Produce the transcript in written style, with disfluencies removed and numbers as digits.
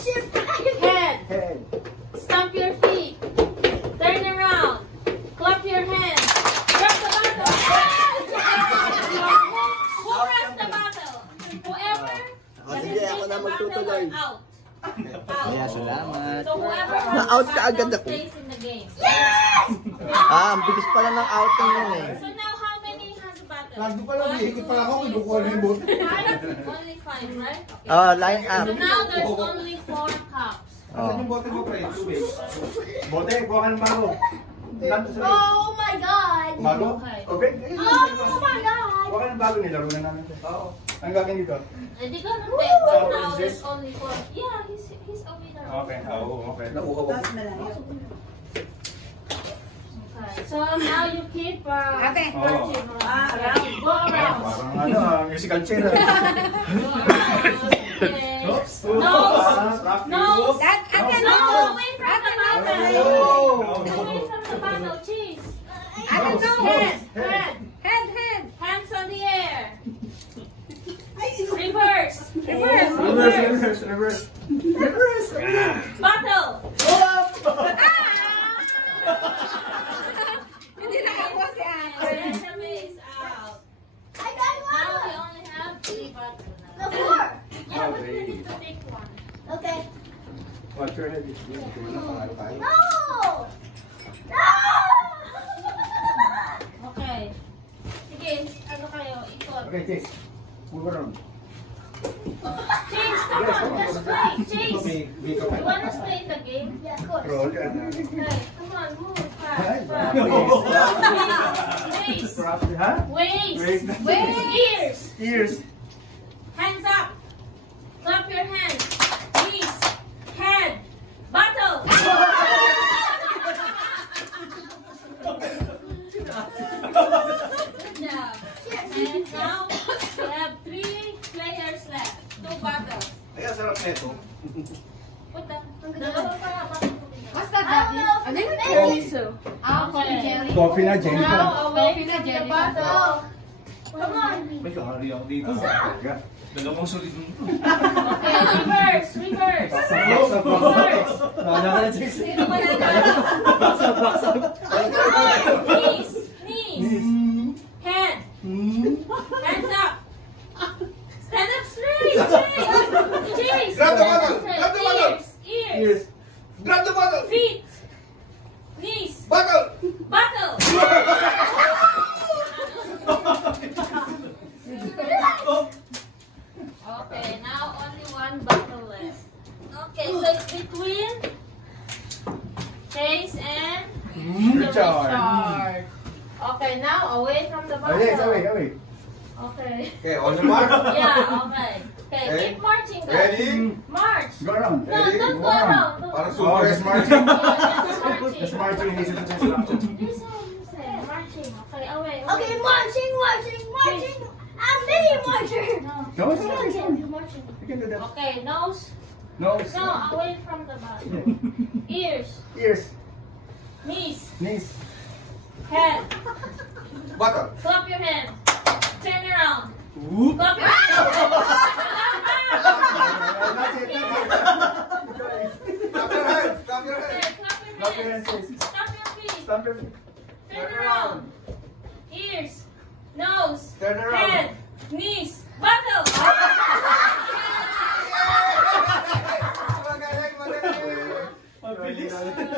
Head. Stomp your feet. Turn around. Clap your hands. Drop the bottle. Who runs the bottle? Whoever Sige, ako na magtutuloy. out. Kaya salamat. So whoever Na-out ka agad ako. stays in the game. Ang bilis pala ng out yun eh. So now how many has a bottle? Lagi pa lang, hihigit pa lang ako, kinukuha na yung bote. Only 5, right? Okay. Oh, line up. So now there's only 4 cups. Asan yung bote mo, pre? Tubig. Bote, kuha ka ng bago. Oh my god! Bago? Okay. Oh my god! Kuha ka ng bago, nilaro na namin. Oo. Ang gagawin dito? Hindi ko na take, but now there's only 4. Yeah, he's a winner. Okay, oo, okay. Okay, so now you keep marching around. Go around. Parang ano, musical chair. Okay. Nose. No, away from the bottle. Away from the bottle. Cheese. Head. Hands on the air. Reverse. Reverse. Bottle. Hindi na ako si Ate. Resume is out. I got Now we one! only have 3 bottles. The 4! Yeah, but we need to take one. Okay. Watch your head. No! No! Okay. Sige, ano kayo? Ikot. Okay, Chase. Move around. Chase, come on. Just play. Chase. Big You wanna stay in the game? Yeah, of course. roll. Okay, come on, move. Ay, Fast. Waist. Ha? Waist. Waist. Ears. Ears. Hands up. Clap your hands. Knees. Head. Bottle. Good job. And now we have 3 players left. 2 bottles. Ay, sarap nito. Put the dalawa pa. What's that, Daddy? Ano yung tiramisu? Okay. Coffee na, Jenny. Now away from the bottle. Come on. May kahari ako dito. Dalawang solid mo. Okay, reverse. Sino ba na? Knees. Head. Hands up. Stand up straight. Chase. Grab the bottle. Grab the bottle. Ears. Grab the bottle. Feet. Knees. Bottle. Bottle. Okay, now only 1 bottle left. Okay, so it's between Chase and Richard. Okay, now away from the bottle. Away. Okay. Okay, on the mark. Yeah, okay. Okay, Okay. keep marching, guys. Ready? March. Go around. No, don't go around. Don't Parang go super around. smart. Yeah, just marching. Smart yung hindi sila sila. Listen, marching. Okay, away. Okay, marching! I'm mini marcher! No, it's not. Marching. You can do that. Okay, nose. No, it's No, away from the bottle. Ears. Ears. Knees. Knees. Head. Bottle. Clap your hands. Turn around. Whoop. Clap your hands. That's it. Clap your hands. Clap your Okay, hands. clap your hands. Stomp your feet. Stomp your feet. Turn around. Ears. Nose. Turn around. Head. Knees. Bottle. Magaling.